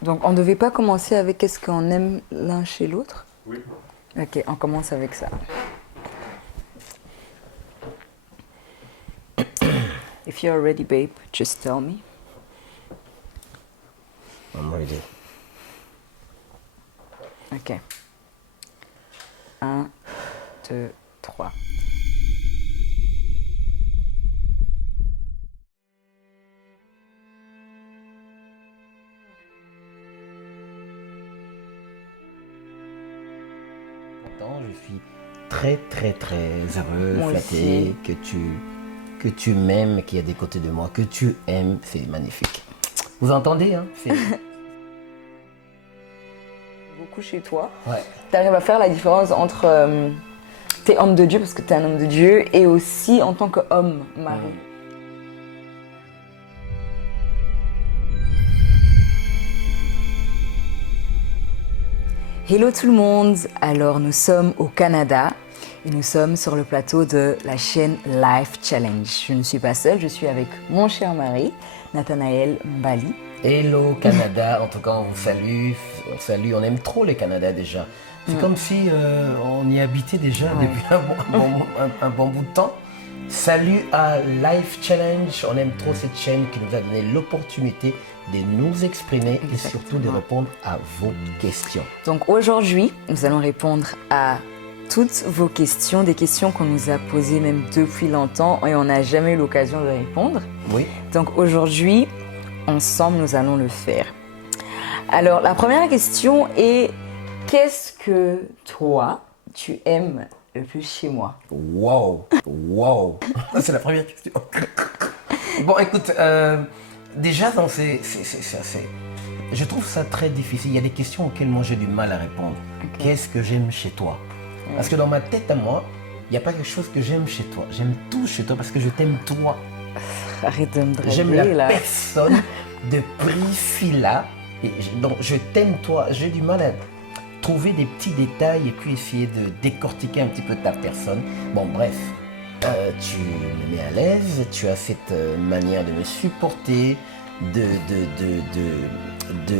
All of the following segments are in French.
Donc, on ne devait pas commencer avec qu'est-ce qu'on aime l'un chez l'autre? Oui. Ok, on commence avec ça. If you're ready, babe, just tell me. I'm ready. Ok. 1, 2, 3. Je suis très très très heureux, Moi flatté aussi. que tu m'aimes, qu'il y a des côtés de moi, que tu aimes, c'est magnifique. Vous entendez, hein? Beaucoup chez toi. Ouais. Tu arrives à faire la différence entre t'es homme de Dieu parce que t'es un homme de Dieu et aussi en tant qu'homme, mari. Hello tout le monde, alors nous sommes au Canada et nous sommes sur le plateau de la chaîne Life Challenge. Je ne suis pas seule, je suis avec mon cher mari, Nathanaël Mbali. Hello Canada, en tout cas on vous salue, on aime trop le Canada déjà. C'est comme si on y habitait déjà depuis un bon bout de temps. Salut à Life Challenge, on aime trop cette chaîne qui nous a donné l'opportunité de nous exprimer et surtout de répondre à vos questions. Donc aujourd'hui, nous allons répondre à toutes vos questions, des questions qu'on nous a posées même depuis longtemps et on n'a jamais eu l'occasion de répondre. Oui. Donc aujourd'hui, ensemble, nous allons le faire. Alors la première question est, qu'est-ce que toi, tu aimes le plus chez moi? Wow, wow. C'est la première question. Bon, écoute, déjà, je trouve ça très difficile. Il y a des questions auxquelles moi j'ai du mal à répondre. Okay. Qu'est-ce que j'aime chez toi? Parce que dans ma tête à moi, il n'y a pas quelque chose que j'aime chez toi. J'aime tout chez toi parce que je t'aime toi. Arrête de me draguer, j'aime la personne de Priscilla. Donc je t'aime toi. J'ai du mal à trouver des petits détails et puis essayer de décortiquer un petit peu ta personne. Bon, bref, tu me mets à l'aise, tu as cette manière de me supporter, de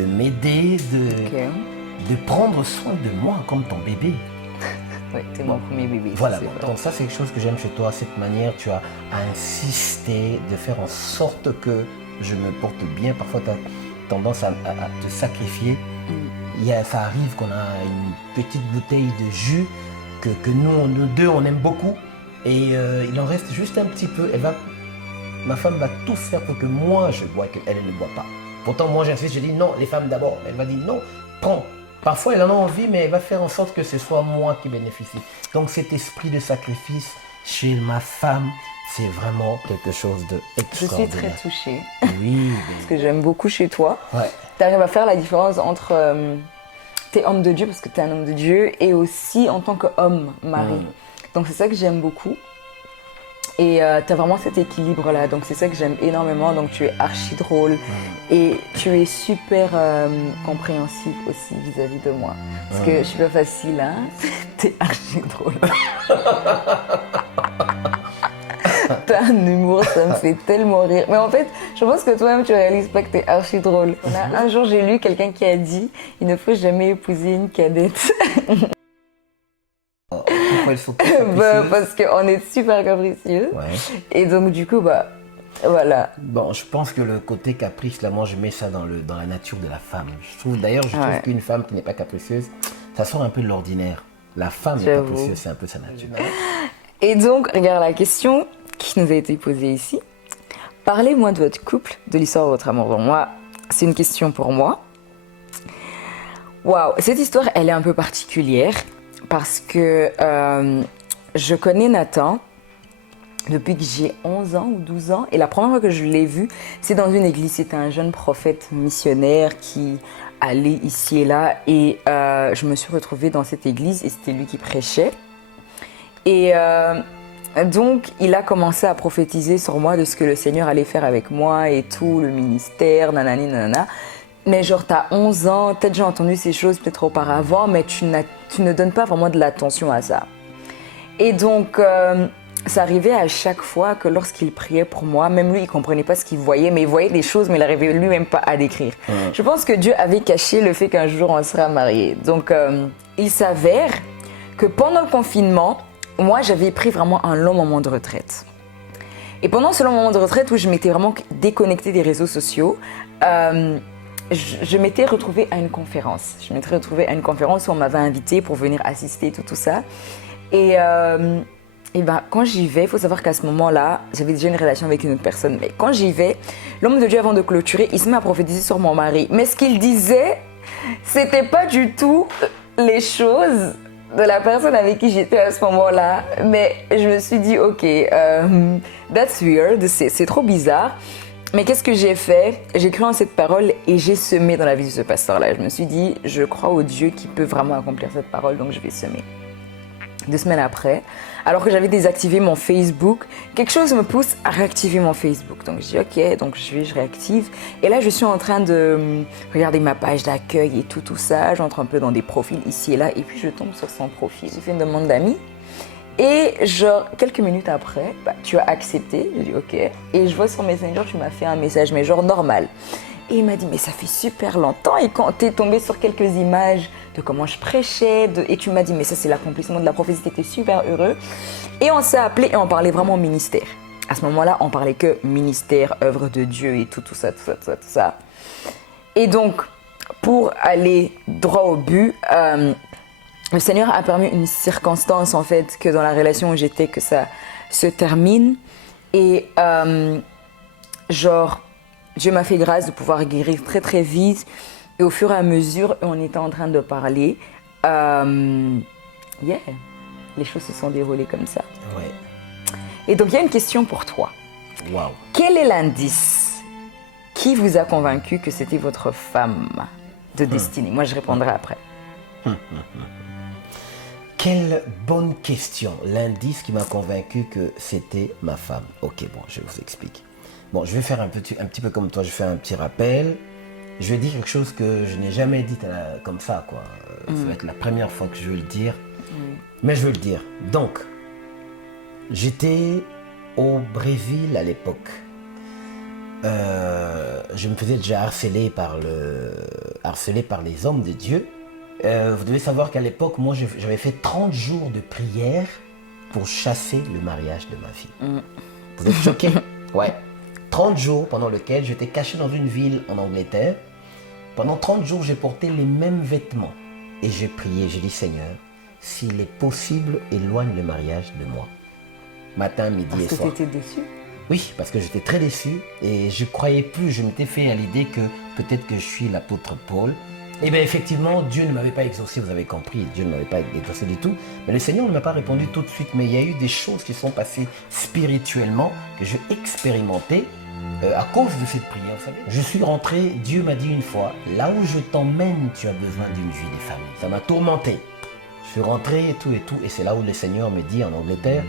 m'aider, de prendre soin de moi comme ton bébé. Oui, t'es mon premier bébé. Voilà, donc ça c'est quelque chose que j'aime chez toi, cette manière, tu as insisté de faire en sorte que je me porte bien. Parfois tu as tendance à te sacrifier. Ça arrive qu'on a une petite bouteille de jus que nous deux on aime beaucoup et il en reste juste un petit peu. Ma femme va tout faire pour que moi je bois et qu'elle ne boit pas. Pourtant moi j'insiste, je dis non, les femmes d'abord. Elle va dire non, prends. Parfois elle en a envie mais elle va faire en sorte que ce soit moi qui bénéficie. Donc cet esprit de sacrifice chez ma femme, c'est vraiment quelque chose d'extraordinaire. Je suis très touchée. Oui. Parce que j'aime beaucoup chez toi. Ouais. Tu arrives à faire la différence entre t'es homme de Dieu parce que t'es un homme de Dieu et aussi en tant qu'homme, mari. Donc c'est ça que j'aime beaucoup. Et tu as vraiment cet équilibre-là. Donc c'est ça que j'aime énormément. Donc tu es archi drôle et tu es super compréhensif aussi vis-à-vis de moi. Parce que je suis pas facile, hein. T'es archi drôle. T'as un humour, ça me fait tellement rire. Mais en fait, je pense que toi-même, tu réalises pas que t'es archi drôle. Un jour, j'ai lu quelqu'un qui a dit « Il ne faut jamais épouser une cadette. » Pourquoi elles sont capricieuses? Parce qu'on est super capricieux. Ouais. Et donc, du coup, voilà. Bon, je pense que le côté caprice, là, moi, je mets ça dans la nature de la femme. Je trouve qu'une femme qui n'est pas capricieuse, ça sort un peu de l'ordinaire. La femme est capricieuse, c'est un peu sa nature. Et donc, regarde la question qui nous a été posée ici. Parlez-moi de votre couple, de l'histoire de votre amour. Bon, moi, c'est une question pour moi. Waouh, cette histoire, elle est un peu particulière parce que je connais Nathan depuis que j'ai 11 ans ou 12 ans. Et la première fois que je l'ai vu, c'est dans une église. C'était un jeune prophète missionnaire qui allait ici et là. Et je me suis retrouvée dans cette église et c'était lui qui prêchait. Et donc, il a commencé à prophétiser sur moi de ce que le Seigneur allait faire avec moi et tout, le ministère, nanani, nanana. Mais genre, t'as 11 ans, peut-être j'ai entendu ces choses peut-être auparavant, mais tu ne donnes pas vraiment de l'attention à ça. Et donc, ça arrivait à chaque fois que lorsqu'il priait pour moi, même lui, il ne comprenait pas ce qu'il voyait, mais il voyait des choses, mais il n'arrivait lui-même pas à décrire. Je pense que Dieu avait caché le fait qu'un jour on sera mariés. Donc, il s'avère que pendant le confinement, moi, j'avais pris vraiment un long moment de retraite. Et pendant ce long moment de retraite où je m'étais vraiment déconnectée des réseaux sociaux, je m'étais retrouvée à une conférence. Je m'étais retrouvée à une conférence où on m'avait invitée pour venir assister, tout ça. Et ben, quand j'y vais, il faut savoir qu'à ce moment-là, j'avais déjà une relation avec une autre personne. Mais quand j'y vais, l'homme de Dieu, avant de clôturer, il se met à prophétiser sur mon mari. Mais ce qu'il disait, c'était pas du tout les choses de la personne avec qui j'étais à ce moment-là. Mais je me suis dit, ok, that's weird, c'est trop bizarre. Mais qu'est-ce que j'ai fait? J'ai cru en cette parole et j'ai semé dans la vie de ce pasteur-là. Je me suis dit, je crois au Dieu qui peut vraiment accomplir cette parole, donc je vais semer. 2 semaines après, alors que j'avais désactivé mon Facebook, quelque chose me pousse à réactiver mon Facebook. Donc je dis ok, donc je réactive. Et là, je suis en train de regarder ma page d'accueil et tout ça. J'entre un peu dans des profils ici et là, et puis je tombe sur son profil. J'ai fait une demande d'amis. Et genre, quelques minutes après, tu as accepté. Je dis ok. Et je vois sur Messenger, tu m'as fait un message, mais genre normal. Et il m'a dit, mais ça fait super longtemps. Et quand tu es tombé sur quelques images de comment je prêchais, et tu m'as dit, mais ça c'est l'accomplissement de la prophétie, tu étais super heureux. Et on s'est appelé et on parlait vraiment ministère. À ce moment-là, on parlait que ministère, œuvre de Dieu et tout ça. Et donc, pour aller droit au but, le Seigneur a permis une circonstance en fait, que dans la relation où j'étais, que ça se termine. Et genre, Dieu m'a fait grâce de pouvoir guérir très très vite. Et au fur et à mesure, on était en train de parler. Les choses se sont déroulées comme ça. Ouais. Et donc, il y a une question pour toi. Wow. Quel est l'indice qui vous a convaincu que c'était votre femme de destinée? Moi, je répondrai après. Quelle bonne question. L'indice qui m'a convaincu que c'était ma femme. Ok, bon, je vous explique. Bon, je vais faire un petit peu comme toi, je fais un petit rappel. Je vais dire quelque chose que je n'ai jamais dit comme ça, quoi. Ça va être la première fois que je vais le dire. Mais je veux le dire. Donc, j'étais au Brésil à l'époque. Je me faisais déjà harceler par les hommes de Dieu. Vous devez savoir qu'à l'époque, moi, j'avais fait 30 jours de prière pour chasser le mariage de ma fille. Vous êtes choqués? Ouais. 30 jours pendant lesquels j'étais caché dans une ville en Angleterre. Pendant 30 jours, j'ai porté les mêmes vêtements. Et j'ai prié, j'ai dit, Seigneur, s'il est possible, éloigne le mariage de moi. Matin, midi et soir. Parce que tu étais déçu? Oui, parce que j'étais très déçu et je croyais plus, je m'étais fait à l'idée que peut-être que je suis l'apôtre Paul. Et bien effectivement, Dieu ne m'avait pas exaucé, vous avez compris, Dieu ne m'avait pas exaucé du tout. Mais le Seigneur ne m'a pas répondu tout de suite, mais il y a eu des choses qui sont passées spirituellement, que j'ai expérimentées à cause de cette prière, vous savez. Je suis rentré, Dieu m'a dit une fois, là où je t'emmène, tu as besoin d'une vie de famille. Ça m'a tourmenté. Je suis rentré et tout, et c'est là où le Seigneur me dit en Angleterre,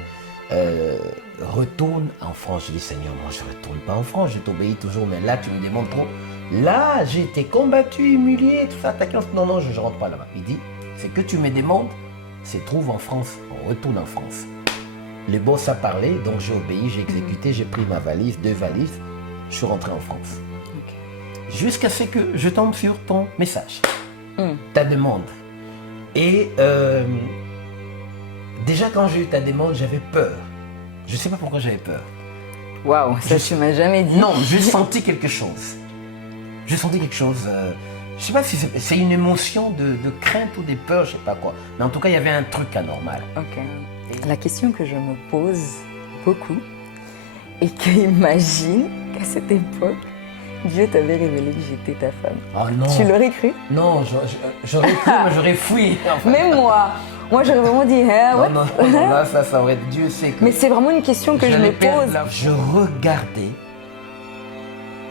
retourne en France. Je dis, Seigneur, moi je ne retourne pas en France, je t'obéis toujours, mais là tu me demandes trop. Là, j'ai été combattu, humilié, tout ça, attaqué. Non, je ne rentre pas là-bas. Il dit, ce que tu me demandes, c'est trouve en France, on retourne en France. Le boss a parlé, donc j'ai obéi, j'ai exécuté, j'ai pris ma valise, 2 valises, je suis rentré en France. Okay. Jusqu'à ce que je tombe sur ton message, ta demande. Et déjà quand j'ai eu ta demande, j'avais peur. Je ne sais pas pourquoi j'avais peur. Waouh, ça tu m'as jamais dit. Non, j'ai senti quelque chose. J'ai senti quelque chose, je ne sais pas si c'est une émotion de crainte ou de peur, je ne sais pas quoi. Mais en tout cas, il y avait un truc anormal. Ok. La question que je me pose beaucoup est qu'imagine qu'à cette époque, Dieu t'avait révélé que j'étais ta femme. Oh non. Tu l'aurais cru? Non, j'aurais cru, mais j'aurais fui. Enfin. Même moi j'aurais vraiment dit, hein, non, là, ça aurait Dieu sait que... Mais c'est vraiment une question que je me pose. Je regardais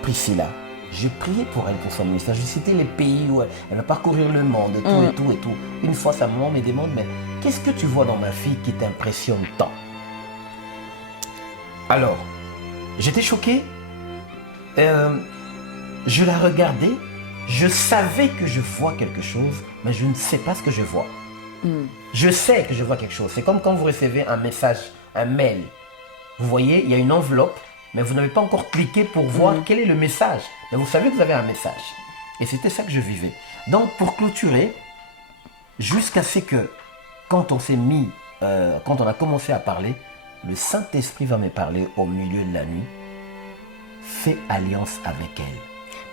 Priscilla. J'ai prié pour elle, pour son ministère. Je citais les pays où elle va parcourir le monde, tout et tout. Une fois, sa maman me demande, mais qu'est-ce que tu vois dans ma fille qui t'impressionne tant? Alors, j'étais choqué. Je la regardais. Je savais que je vois quelque chose, mais je ne sais pas ce que je vois. Je sais que je vois quelque chose. C'est comme quand vous recevez un message un mail. Vous voyez, il y a une enveloppe, mais vous n'avez pas encore cliqué pour voir quel est le message. Mais vous savez que vous avez un message. Et c'était ça que je vivais. Donc, pour clôturer, jusqu'à ce que, quand on a commencé à parler, le Saint-Esprit va me parler au milieu de la nuit. Fais alliance avec elle.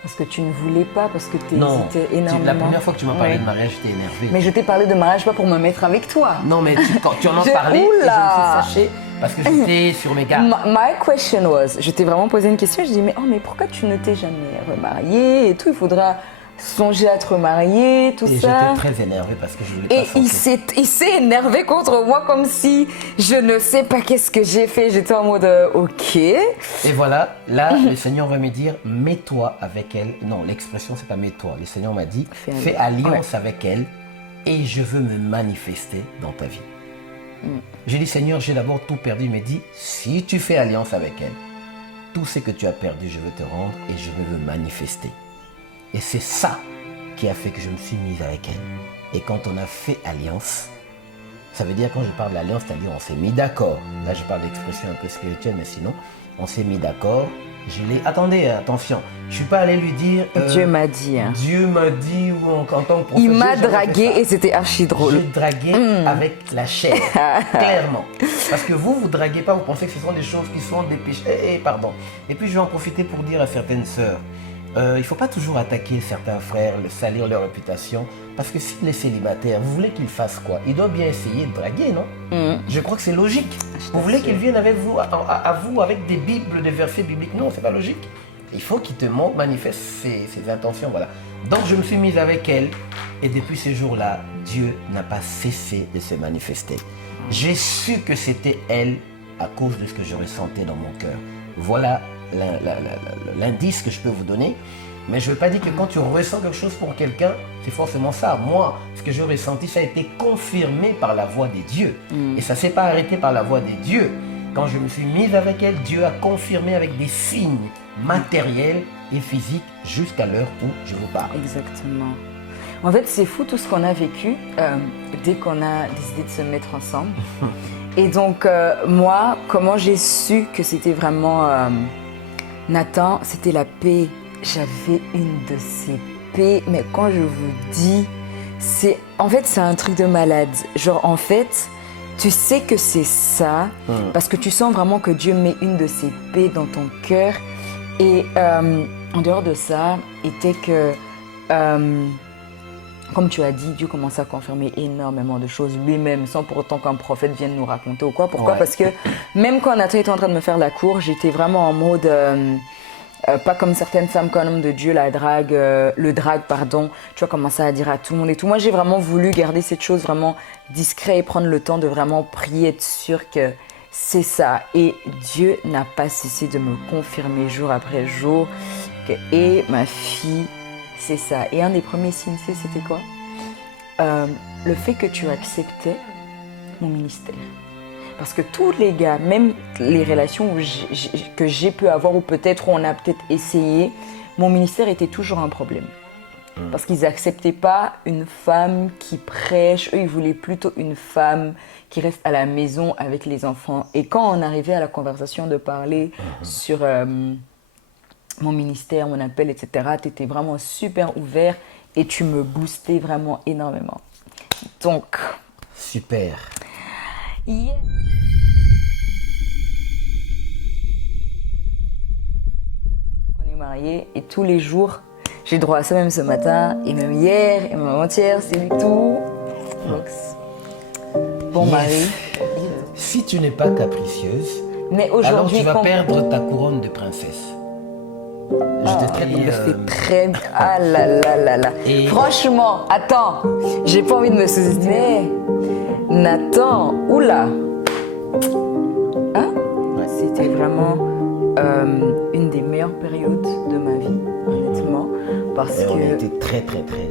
Parce que tu ne voulais pas, parce que tu Non, hésitais énormément. la première fois que tu m'as parlé de mariage, j'étais énervé. Mais je t'ai parlé de mariage pas pour me mettre avec toi. Non, mais quand tu en as parlé, et je me suis fâché parce que j'étais sur mes gardes. My question was, je t'ai vraiment posé une question, je dis mais pourquoi tu ne t'es jamais remarié et tout, il faudra songer à te remarier, tout et ça. J'étais très énervé parce que je voulais pas Et sortir. il s'est énervé contre moi comme si je ne sais pas qu'est-ce que j'ai fait. J'étais en mode ok. Et voilà, là, le Seigneur va me dire, mets-toi avec elle. Non, l'expression, c'est pas mets-toi. Le Seigneur m'a dit, fais alliance avec elle et je veux me manifester dans ta vie. J'ai dit, Seigneur, j'ai d'abord tout perdu. Il me dit, si tu fais alliance avec elle, tout ce que tu as perdu, je veux te rendre et je veux me manifester. Et c'est ça qui a fait que je me suis mise avec elle. Et quand on a fait alliance, ça veut dire quand je parle d'alliance, c'est-à-dire on s'est mis d'accord. Là, je parle d'expression un peu spirituelle, mais sinon, on s'est mis d'accord. Attendez, attention, je ne suis pas allé lui dire... Dieu m'a dit. Hein. Dieu m'a dit, ou en tant que prophète... Il m'a dragué et c'était archi drôle. J'ai dragué avec la chair, clairement. Parce que vous draguez pas, vous pensez que ce sont des choses qui sont des péchés. Pardon. Et puis, je vais en profiter pour dire à certaines sœurs, il ne faut pas toujours attaquer certains frères, salir leur réputation, parce que s'il est célibataire, vous voulez qu'il fasse quoi? Il doit bien essayer de draguer, non? Je crois que c'est logique. Vous voulez qu'il vienne avec vous, à vous avec des bibles, des versets bibliques? Non, c'est pas logique. Il faut qu'il te montre, manifeste ses intentions, voilà. Donc je me suis mise avec elle, et depuis ce jour-là, Dieu n'a pas cessé de se manifester. J'ai su que c'était elle à cause de ce que je ressentais dans mon cœur. Voilà l'indice que je peux vous donner, mais je ne veux pas dire que quand tu ressens quelque chose pour quelqu'un, c'est forcément ça. Moi, ce que j'ai ressenti, ça a été confirmé par la voix des dieux. Et ça ne s'est pas arrêté par la voix des dieux. Quand je me suis mise avec elle, Dieu a confirmé avec des signes matériels et physiques jusqu'à l'heure où je vous parle. Exactement. En fait, c'est fou tout ce qu'on a vécu dès qu'on a décidé de se mettre ensemble. Et donc, moi, comment j'ai su que c'était vraiment... Nathan, c'était la paix. J'avais une de ces paix, mais quand je vous dis, c'est un truc de malade. Genre, en fait, tu sais que c'est ça, parce que tu sens vraiment que Dieu met une de ses paix dans ton cœur. Et en dehors de ça, était que, comme tu as dit, Dieu commence à confirmer énormément de choses lui-même, sans pour autant qu'un prophète vienne nous raconter ou quoi. Pourquoi? Parce que même quand Nathan était en train de me faire la cour, j'étais vraiment en mode... pas comme certaines femmes, quand un homme de Dieu le drague, tu vas commencer à dire à tout le monde et tout. Moi, j'ai vraiment voulu garder cette chose vraiment discrète et prendre le temps de vraiment prier, être sûr que c'est ça. Et Dieu n'a pas cessé de me confirmer jour après jour et ma fille, c'est ça. Et un des premiers signes, c'était quoi? Le fait que tu acceptais mon ministère. Parce que tous les gars, même les relations que j'ai pu avoir, ou peut-être on a peut-être essayé, mon ministère était toujours un problème. Parce qu'ils n'acceptaient pas une femme qui prêche, eux ils voulaient plutôt une femme qui reste à la maison avec les enfants. Et quand on arrivait à la conversation de parler sur mon ministère, mon appel, etc., tu étais vraiment super ouvert et tu me boostais vraiment énormément. Donc... Super. Yeah. On est mariés et tous les jours, j'ai droit à ça, même ce matin, et même hier, et même avant-hier, c'est du tout. Donc, bon mari. Si tu n'es pas capricieuse, mais alors tu vas perdre ta couronne de princesse. Je te traite il le fait très bien. Ah là là là là. Et... Franchement, attends, j'ai pas envie de me sous-estimer. Nathan, oula. Hein? Ouais. C'était vraiment une des meilleures périodes de ma vie, honnêtement. Parce que... on a été très très très